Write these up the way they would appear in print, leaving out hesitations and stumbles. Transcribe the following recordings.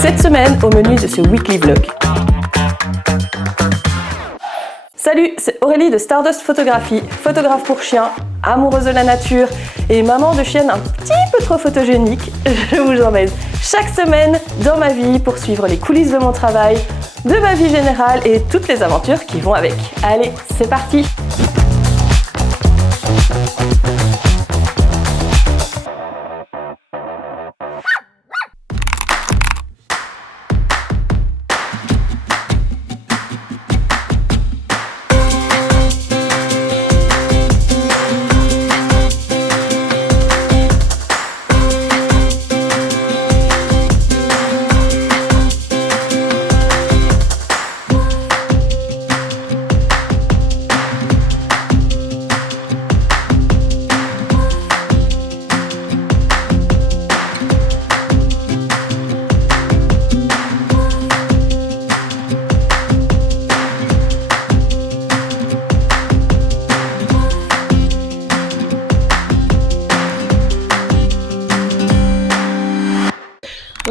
Cette semaine, au menu de ce weekly vlog. Salut, c'est Aurélie de Stardust Photographie, photographe pour chiens, amoureuse de la nature et maman de chienne un petit peu trop photogénique. Je vous emmène chaque semaine dans ma vie pour suivre les coulisses de mon travail, de ma vie générale et toutes les aventures qui vont avec. Allez, c'est parti!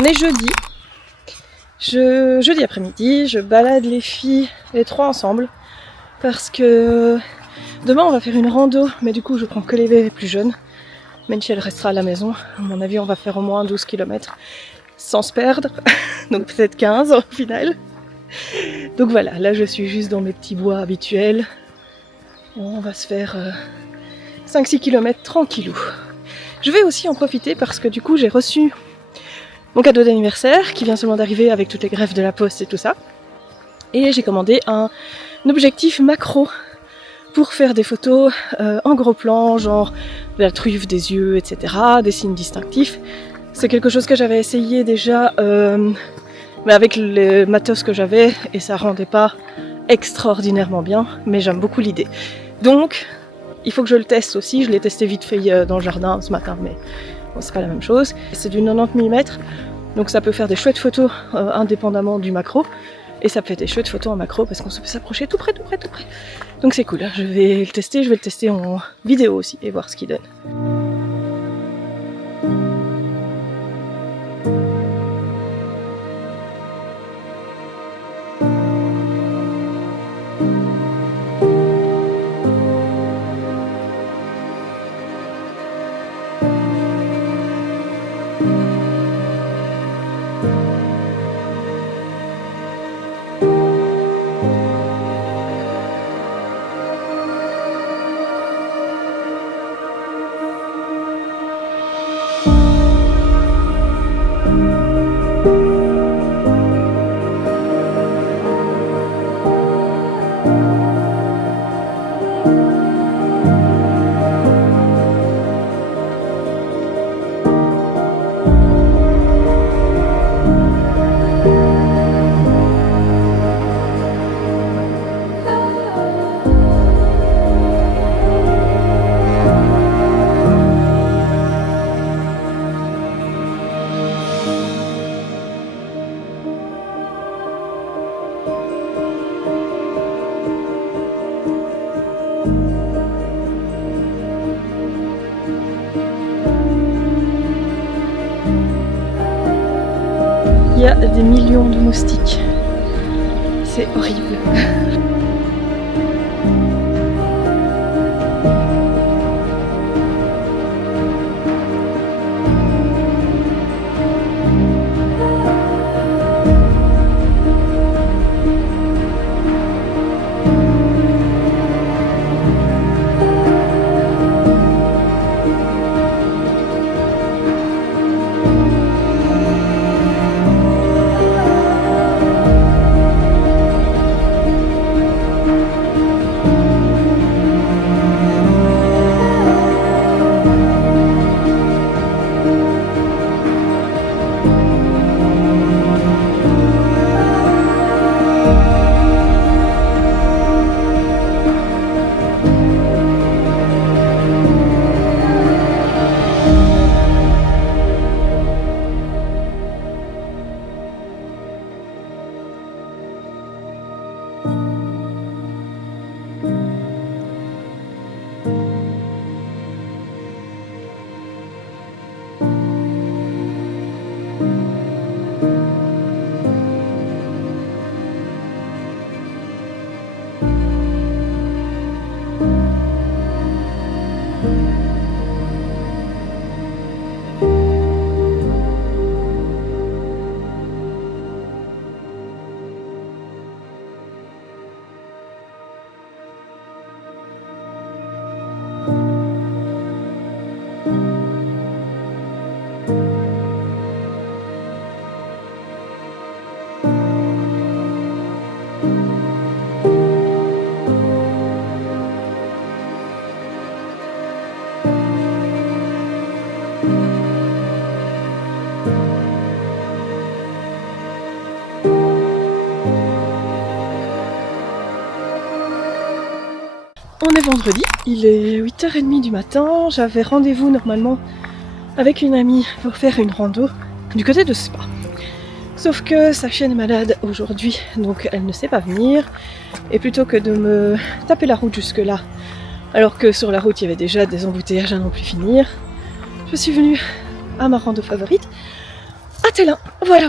On est jeudi, jeudi après-midi, je balade les filles, les trois ensemble, parce que demain on va faire une rando, mais du coup je prends que les plus jeunes. Menchi elle restera à la maison, à mon avis on va faire au moins 12 km sans se perdre, donc peut-être 15 au final. Donc voilà, là je suis juste dans mes petits bois habituels, on va se faire 5-6 km tranquillou. Je vais aussi en profiter parce que du coup j'ai reçu mon cadeau d'anniversaire qui vient seulement d'arriver avec toutes les greffes de la poste et tout ça. Et j'ai commandé un objectif macro pour faire des photos en gros plan, genre de la truffe, des yeux, etc., des signes distinctifs. C'est quelque chose que j'avais essayé déjà mais avec le matos que j'avais et ça rendait pas extraordinairement bien, mais j'aime beaucoup l'idée. Donc il faut que je le teste aussi, je l'ai testé vite fait dans le jardin ce matin, mais bon, c'est pas la même chose. C'est du 90 mm, donc ça peut faire des chouettes photos indépendamment du macro. Et ça fait des chouettes photos en macro parce qu'on se peut s'approcher tout près. Donc c'est cool, je vais le tester en vidéo aussi et voir ce qu'il donne. Il y a des millions de moustiques. C'est horrible. est vendredi, il est 8h30 du matin, j'avais rendez-vous normalement avec une amie pour faire une rando du côté de Spa. Sauf que sa chienne est malade aujourd'hui, donc elle ne sait pas venir. Et plutôt que de me taper la route jusque là, alors que sur la route il y avait déjà des embouteillages à n'en plus finir, je suis venue à ma rando favorite, à Tellin. Voilà.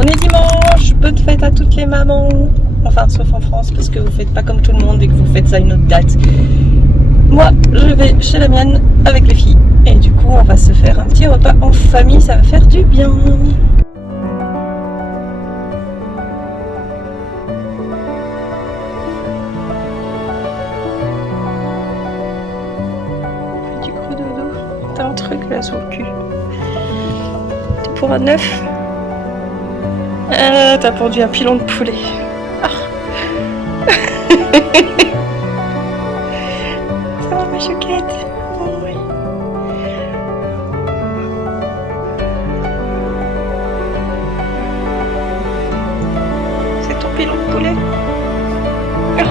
On est dimanche, bonne fête à toutes les mamans. Enfin, sauf en France, parce que vous faites pas comme tout le monde et que vous faites ça à une autre date. Moi, je vais chez la mienne avec les filles. Et du coup, on va se faire un petit repas en famille, ça va faire du bien. Du gros dodo, t'as un truc là sur le cul. Tu pourras neuf. T'as pendu un pilon de poulet. Ah. Ça va ma chouquette? Oh, oui. C'est ton pilon de poulet? Ah.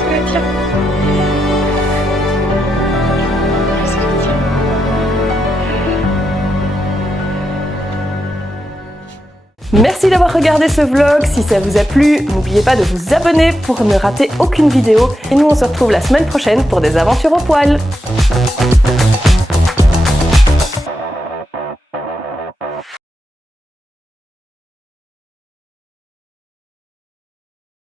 C'est le tien. C'est le tien. Merci d'avoir regardé ce vlog. Si ça vous a plu, n'oubliez pas de vous abonner pour ne rater aucune vidéo. Et nous, on se retrouve la semaine prochaine pour des aventures au poil.